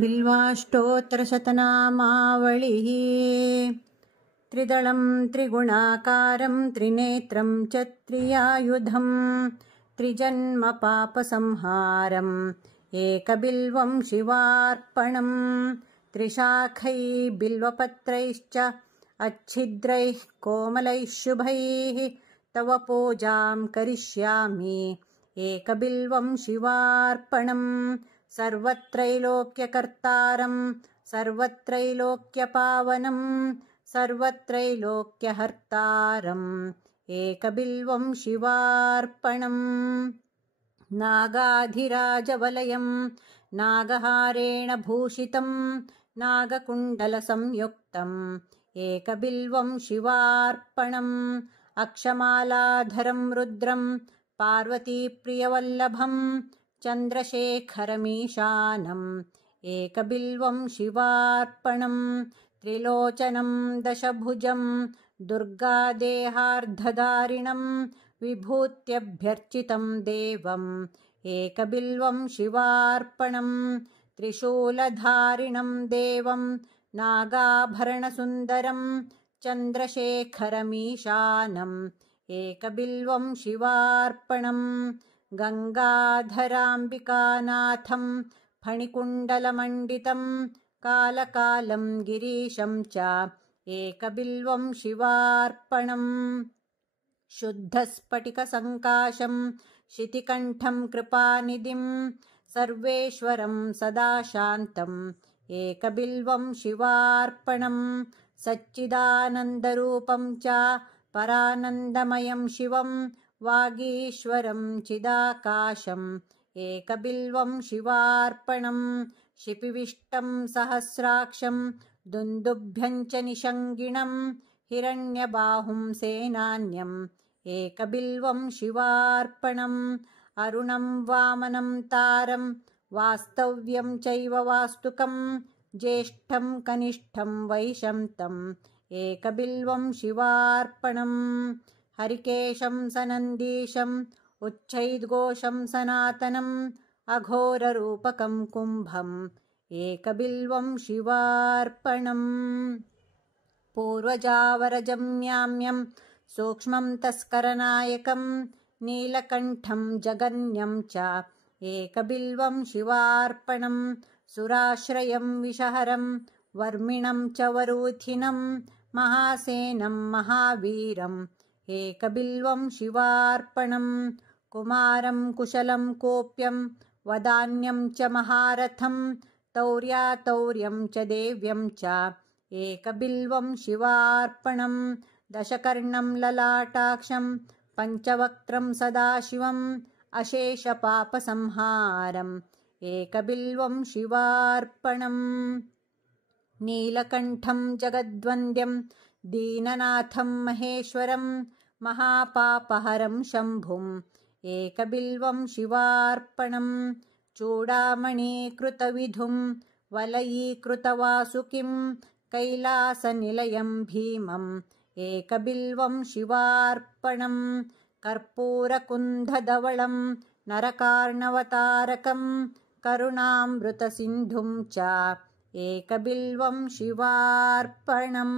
बिल्वाष्टोत्तरशतनामावलिः त्रिदलं त्रिगुणाकारं त्रिनेत्रं च त्रियायुधं त्रिजन्मपापसंहारम् एकबिल्वं शिवार्पणम् त्रिशाखैः बिल्वपत्रैश्च अच्छिद्रैः कोमलैः शुभैः तव पूजां करिष्यामि एकबिल्वं शिवार्पणम् सर्वत्रैलोक्यकर्तारं सर्वत्रैलोक्यपावनं सर्वत्रैलोक्यहर्तारम् एकबिल्वं शिवार्पणम् नागाधिराजवलयं नागहारेण भूषितं नागकुण्डलसंयुक्तम् एकबिल्वं शिवार्पणम् अक्षमालाधरं रुद्रं पार्वतीप्रियवल्लभम् चन्द्रशेखरमीशानम् एकबिल्वं शिवार्पणम् त्रिलोचनं दशभुजं दुर्गादेहार्धधारिणं विभूत्यभ्यर्चितं देवम् एकबिल्वं शिवार्पणम् त्रिशूलधारिणं देवं नागाभरणसुन्दरं चन्द्रशेखरमीशानम् एकबिल्वं शिवार्पणम् गङ्गाधराम्बिकानाथं फणिकुण्डलमण्डितं कालकालं गिरीशं च एकबिल्वं शिवार्पणम् शुद्धस्फटिकसङ्काशं शितिकण्ठं कृपानिधिं सर्वेश्वरं सदा शान्तम् एकबिल्वं शिवार्पणम् सच्चिदानन्दरूपं च परानन्दमयं शिवं वागीश्वरं चिदाकाशम् एकबिल्वं शिवार्पणम् शिपिविष्टं सहस्राक्षं दुन्दुभ्यं च निषङ्गिणं हिरण्यबाहुं सेनान्यम् एकबिल्वं शिवार्पणम् अरुणं वामनं तारं वास्तव्यं चैव वास्तुकं ज्येष्ठं कनिष्ठं वैशन्तं एकबिल्वं शिवार्पणम् हरिकेशं सनन्दीशम् उच्चैद्घोषं सनातनम् अघोररूपकं कुम्भम् एकबिल्वं शिवार्पणम् पूर्वजावरजम्याम्यं सूक्ष्मं तस्करनायकं नीलकण्ठं जगन्यं च एकबिल्वं शिवार्पणम् सुराश्रयं विषहरं वर्मिणं च वरूथिनं महासेनं महावीरम् एकबिल्वं शिवार्पणम् कुमारं कुशलं कोप्यं वदान्यं च महारथं तौर्यातौर्यं च देव्यं च एकबिल्वं शिवार्पणम् दशकर्णं ललाटाक्षं पञ्चवक्त्रं सदाशिवम् अशेषपापसंहारम् एकबिल्वं शिवार्पणम् नीलकण्ठं जगद्वन्द्यं दीननाथं महेश्वरं महापापहरं शम्भुम् एकबिल्वं शिवार्पणम् चूडामणीकृतविधुं वलयीकृतवासुकिं कैलासनिलयं भीमम् एकबिल्वं शिवार्पणम् कर्पूरकुन्धधवलं नरकार्णवतारकं करुणामृतसिन्धुं च एकबिल्वं शिवार्पणम्।